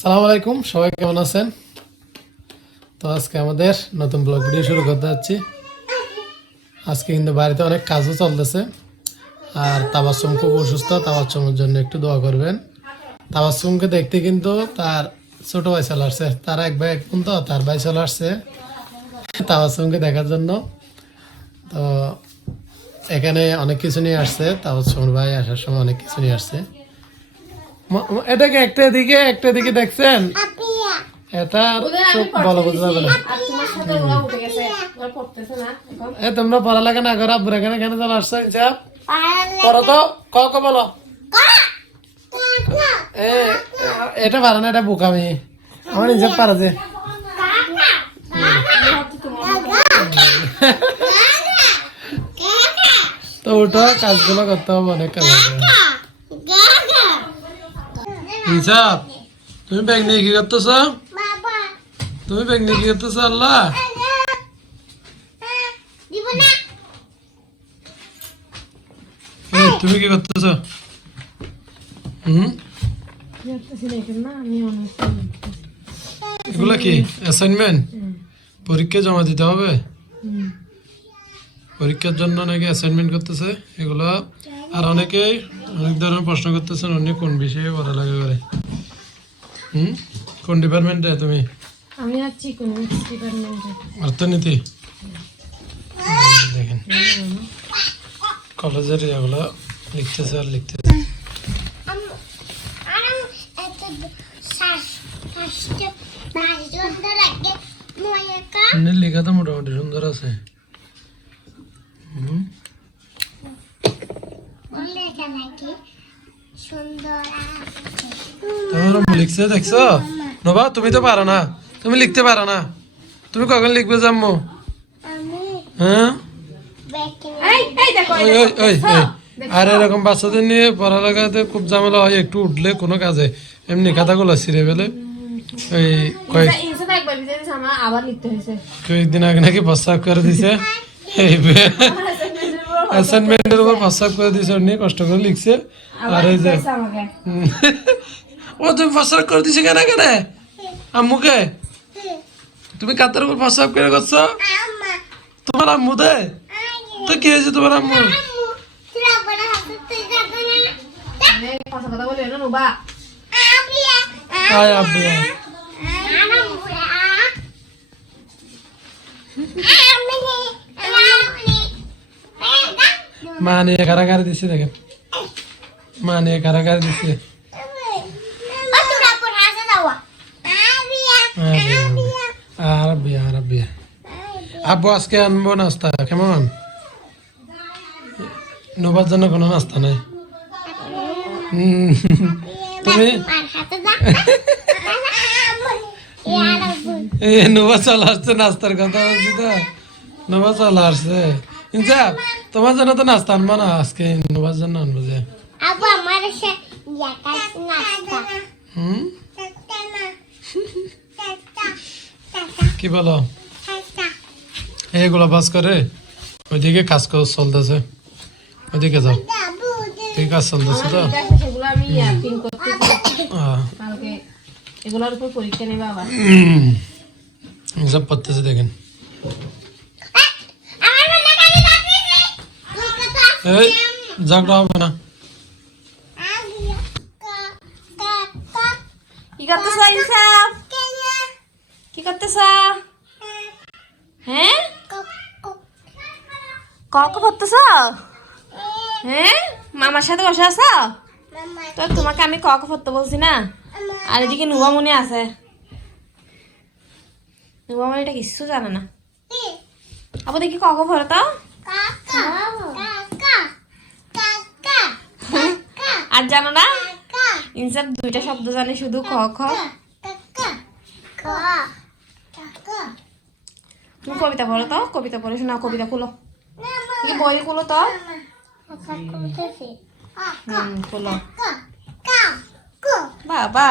সালাম আলাইকুম, সবাই কেমন আছেন? তো আজকে আমাদের নতুন ব্লগ ভিডিও শুরু করতে যাচ্ছি। আজকে কিন্তু বাড়িতে অনেক কাজও চলতেছে, আর তাবাসসুম খুব অসুস্থ। তাবাসসুমের জন্য একটু দোয়া করবেন। তাবাসসুমকে দেখতে কিন্তু তার ছোট ভাই চলে আসছে, তার এক ভাই এক বোন, তো তার ভাই চলে আসছে তাবাসসুমকে দেখার জন্য। তো এখানে অনেক কিছু নিয়ে আসছে, তাবাসসুমের ভাই আসার সময় অনেক কিছু নিয়ে আসছে। এটাকে একটা দিকে দেখছেন, এটা চোখ বলো বুঝতে পারবে না। তোমরা পড়ালেখা না করো, আব্বুর এখানে কেন চলে আসছো? হিসাব করো তো, ক বলো। এটা পারে না, এটা বোকামি। আমার হিসাব পারা যে তো ওটা কাজগুলো করতে হবে, অনেক কাজ আছে। হিসাব, তুমি ব্যাগ নিয়ে কি করতেছ? তুমি ব্যাগ নিয়ে কি করতেছ? আল্লাহ, তুমি কি করতেছ? এগুলা কি অ্যাসাইনমেন্ট? পরীক্ষা জমা দিতে হবে? পরীক্ষার জন্য নাকি অ্যাসাইনমেন্ট করতেছে এগুলো। আর অনেকে অনেক ধরনের প্রশ্ন করতেছেন, অন্য কোন বিষয়ে পড়ালেখা করে? কোন ডিপার্টমেন্টে তুমি? আমি আছি ইকোনমিক্স ডিপার্টমেন্টে। অর্থনীতি। দেখেন কলেজের এগুলো লিখতেছে আর লিখতেছে। লেখা তো মোটামুটি সুন্দর আছে। তোমার লিখছে দেখছো? নবা তুমি তো পারো না, তুমি লিখতে পারো না। তুমি কখন লিখবে জাম্মু? হ্যাঁ, আর এরকম বাচ্চাদের নিয়ে পড়ালেখাতে খুব ঝামেলা হয়। একটু উঠলে কোনো কাজে এমনি খাতাগুলো ছিঁড়ে ফেলে। এই কয়েকদিন আগে নাকি প্রস্তাব করে দিছে, এই অ্যাসাইনমেন্টের উপর প্রস্তাব করে দিছে, নিয়ে কষ্ট করে লিখছে। আর এই যে ও তুমি প্রস্তাব করে দিছে কেন কেন আম্মুকে? তুমি কাতার উপর প্রস্তাব করে করছো তোমার আম্মু দে? তো কি হয়েছে তোমার আম্মু? মা নিয়ে কারাগারে দিচ্ছে, দেখেন মা নিয়ে কারাগারে দিচ্ছে। আব্বু আজকে আনবো নাস্তা, কেমন? নবার জন্য কোনো নাস্তা নাই। তুমি নবা চলে আসছে, নাস্তার কথা বলছি তো। নবা চলে আসছে, ইনসাফ তোমার জন্য তো নাস্তা আনবো না আজকে, নবার জন্য আনবো। যে কি বলো? এইগুলো বাস করে ওইদিকে কাজ চলতেছে, ওইদিকে যাও, ঠিক কাজ চলতেছে তো। সব পড়তেছে দেখেন। এই ঝগড়া হবে না। কি করতেছ ইনসাফ? কি করতেছ? হ্যাঁ, কক পড়তেছ? হ্যাঁ, মামার সাথে বসে আছো তো? তোমাকে আমি কক পড়তে বলছি না? আর এদিকে নুবামনি আছে, নুবামনিটা কিছু জানে না। আবার দেখি কক পড়ে তো। আর জানো না? ইনসাফ দুইটা শব্দ জানে শুধু, ক খ। তুমি কবিতা পড়ো তো, কবিতা পড়ে শোনা, কবিতা খুলো, বই খুলো তো। খুলো বাবা।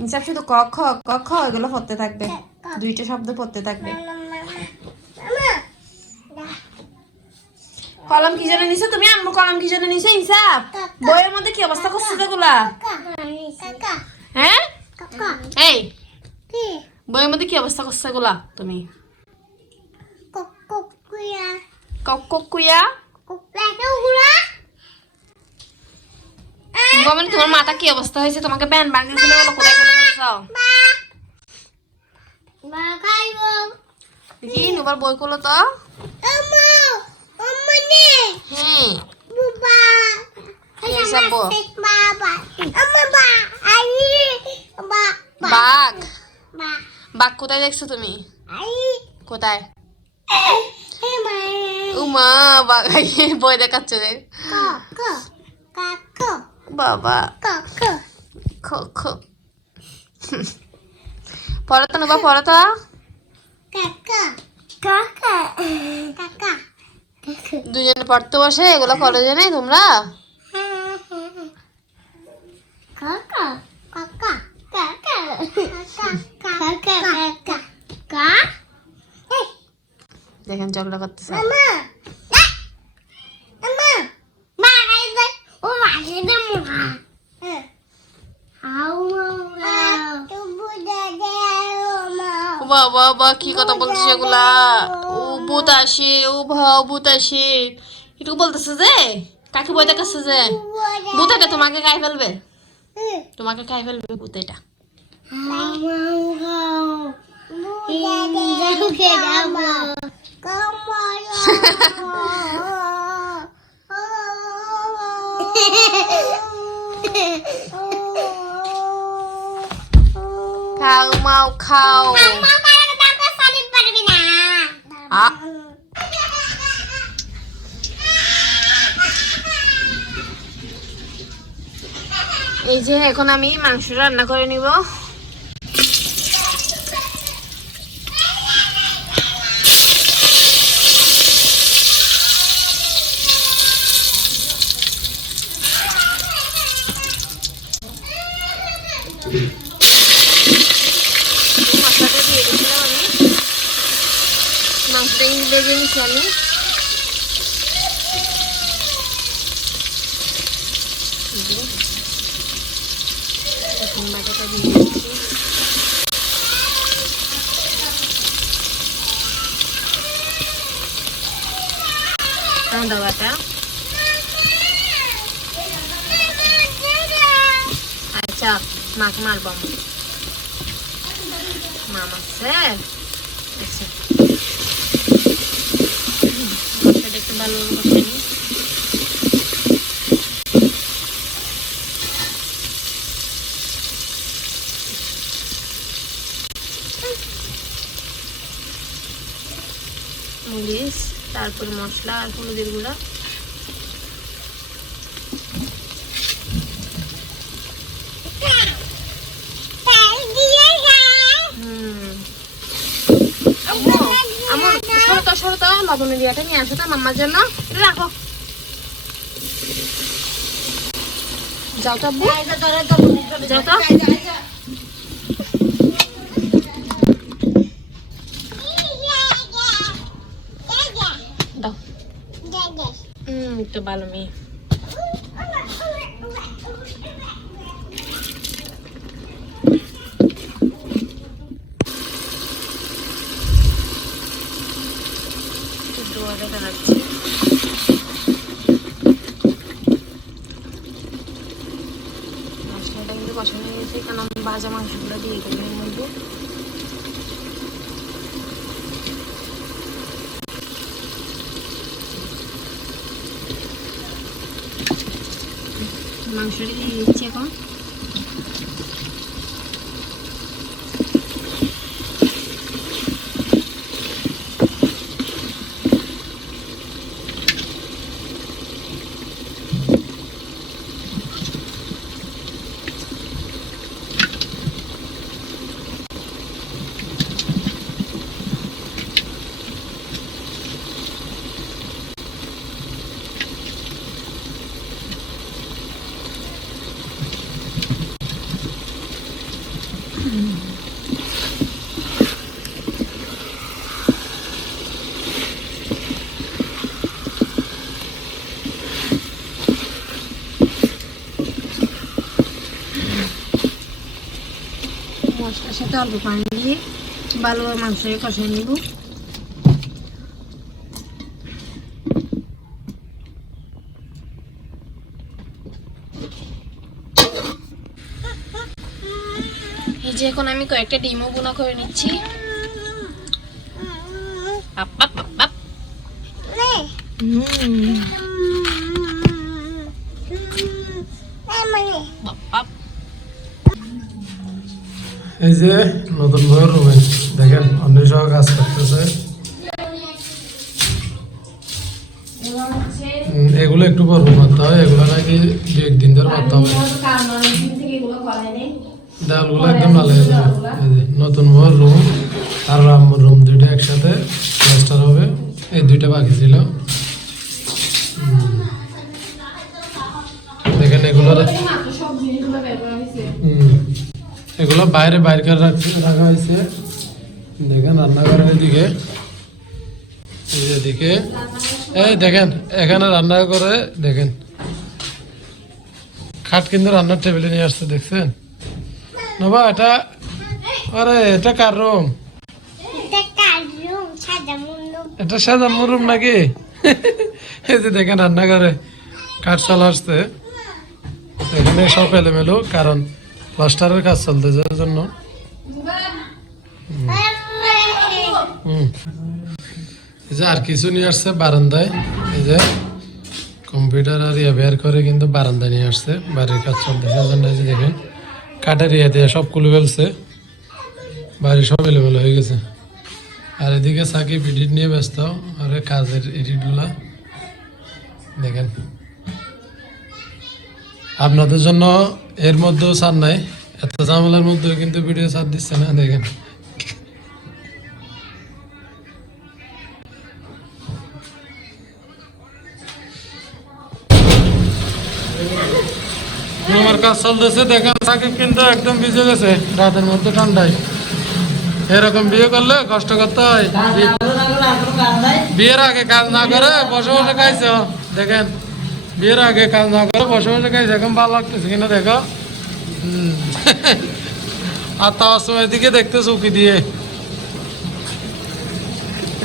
ইনসাফ শুধু ক খ এগুলো পড়তে থাকবে, দুইটা শব্দ পড়তে থাকবে। কলম কি জন্য নিছো তুমি? আম্মু কলম কি জন্য নিছো ইনসাফ? বইয়ের মধ্যে কি অবস্থা করছো এগুলা? হ্যাঁ, এই বইয়ের মধ্যে কি অবস্থা করছে এগুলা তুমি? ককুয়া মানে তোমার মাথা কি অবস্থা হয়েছে? তোমাকে ব্যান বানিয়েছিল বলো, কোথায় ফেলে দিয়েছো? দেখি এবার বই খুলো তো। বাঘ? বাঘ কোথায় দেখছো তুমি? কোথায়? উমা বাঘ বই দেখাচ্ছে রে বাবা। পড়ো তো নেবা, পড়ো তো। দুজনে পড়তে বসে এগুলো করো জানে তোমরা? দেখেন ঝগড়া করতেছে। বাবা কি কথা বলছিস এগুলা? ও ভূত আসে, ও ভাও ভূত আসে, এটুকু বলতেছে যে কাকে বই দেখাচ্ছে যে ভূত এটা তোমাকে খাই ফেলবে, তোমাকে খাই ফেলবে ভূত এটা। খাও মাও খাও। এই যে এখন আমি মাংস রান্না করে নিব। মশলাটা দিয়ে দিয়েছিলাম আমি, মাংসটা ভেজে নিচ্ছি আমি। বাটাটা দিয়ে দিচ্ছি। আদা বাটা, আচ্ছা মাছ মারব মামাচ্ছে। আচ্ছা মশলাটা একটু ভালো কষে নিই। মরিচ, তারপর মশলা আর হলুদের গুঁড়া। আমার সরতা লবণের দিয়াটা নিয়ে আসো তো মাম্মার জন্য, রাখো। যাও তো আব্বু, যাও তো। দাও একটু ভালো মেয়ে। বানাচ্ছি মশলাটা কিন্তু কষানো গেছে, কারণ আমি ভাজা মাংসগুলো দিয়ে দেবো এর মধ্যে। মাংসটা দিয়ে দিচ্ছি এখন। মশলার সাথে অল্প পানি দিয়ে ভালোভাবে মাংসকে কষিয়ে নিব। এই যে এখন আমি কয়েকটা ডিমও বোনা করে নিচ্ছি। Up up up up. এই যে নতুন বউয়ের রুমে দেখেন অন্য সব কাজ করতেছে। এগুলো একটু পর করতে হয়, এগুলো নাকি 2-1 দিন ধরে করতে হবে। ডালগুলো একদম ভালো হয়ে যাবে। এই যে নতুন বউয়ের রুম আর রাম্মুর রুম দুইটা একসাথে প্লাস্টার হবে, এই দুইটা বাকি ছিল। দেখেন এগুলো এগুলো বাইরে করে রাখা হয়েছে। দেখেন রান্নাঘরের এদিকে, এদিকে এই দেখেন এখানে রান্না করে দেখেন খাট কিন্তু রান্নার টেবিলে নিয়ে আসছে, দেখছেন নবা? এটা আরে এটা কার রুম? এটা সাজামুর রুম নাকি? এই যে দেখেন রান্না করে কাঠ চলে আসছে, এখানে সব এলোমেলো, কারণ প্লাস্টারের কাজ চলতেছে জন্য। এই যে আর কিছু নিয়ে আসছে বারান্দায়, এই যে কম্পিউটার আর বের করে কিন্তু বারান্দায় নিয়ে আসছে, বাড়ির কাজ চলতেছে জন্য। এই যে দেখেন কাঠের দিয়ে সব খুলে ফেলছে, বাড়ি সব এলোমেলো হয়ে গেছে। আর এদিকে সাকিব এডিট নিয়ে ব্যস্ত, আর কাজের এডিটগুলা দেখেন। আপনাদের জন্য এর মধ্যেও ছাড় নাই, এত ঝামেলার মধ্যেও কিন্তু ভিডিও ছাড় দিচ্ছে না, দেখেন। আমার কাজ চলতেছে দেখেন, সাকিব কিন্তু একদম ভিজে গেছে রাতের মধ্যে ঠান্ডায়। এরকম বিয়ে করলে কষ্ট করতে হয়। বিয়ের আগে কাজ না করে বসে বসে খাইছে, দেখেন বিয়ের আগে কাজ না করে বসে বসে খাইছে, এখন ভালো লাগতেছে কিনা দেখো। আর তার সময় দিকে দেখতেছে উকি দিয়ে,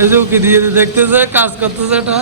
এই যে উকি দিয়ে দেখতেছে কাজ করতেছে এটা।